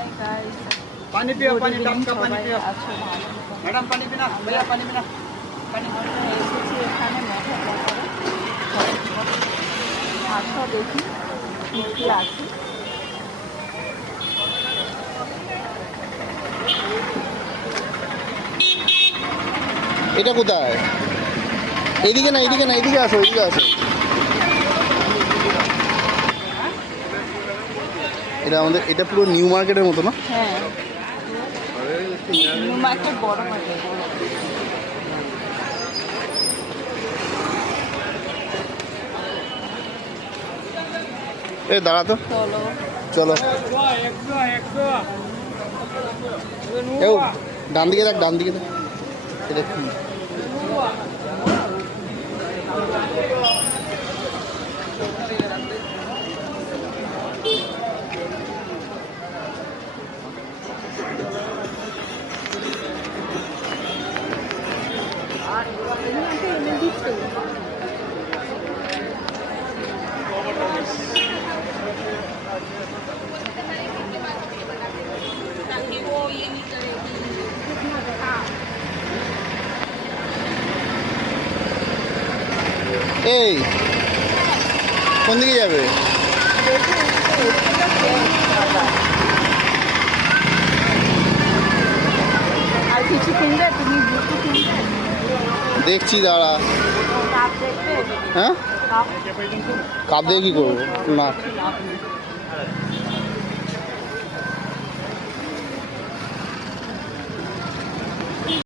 पानी पियो पानी टप का पानी पियो मैडम पानी पीना भैया पानी पीना पानी এসেছি এখানে মেঠা বাজারে আচ্ছা দেখি কি কি আছে এটা কোথায়? এদিকে না এদিকে না এদিকে আসো এদিকে আসো। এটা আমাদের এটা পুরো নিউ মার্কেটের মতো না? হ্যাঁ নিউ মার্কেট বড় মার্কেট এ দাঁড়া তো চলো চলো এও ডান দিকে দেখ ডান দিকে দেখ এটা কি এই কোন দিকে যাবে? আর কিছু কিনবে তুমি জুতো কিনবে দেখছি দাঁড়া। কাপ দেখবে হ্যাঁ কাপ কাপ দিয়ে কি করবো? না কাপ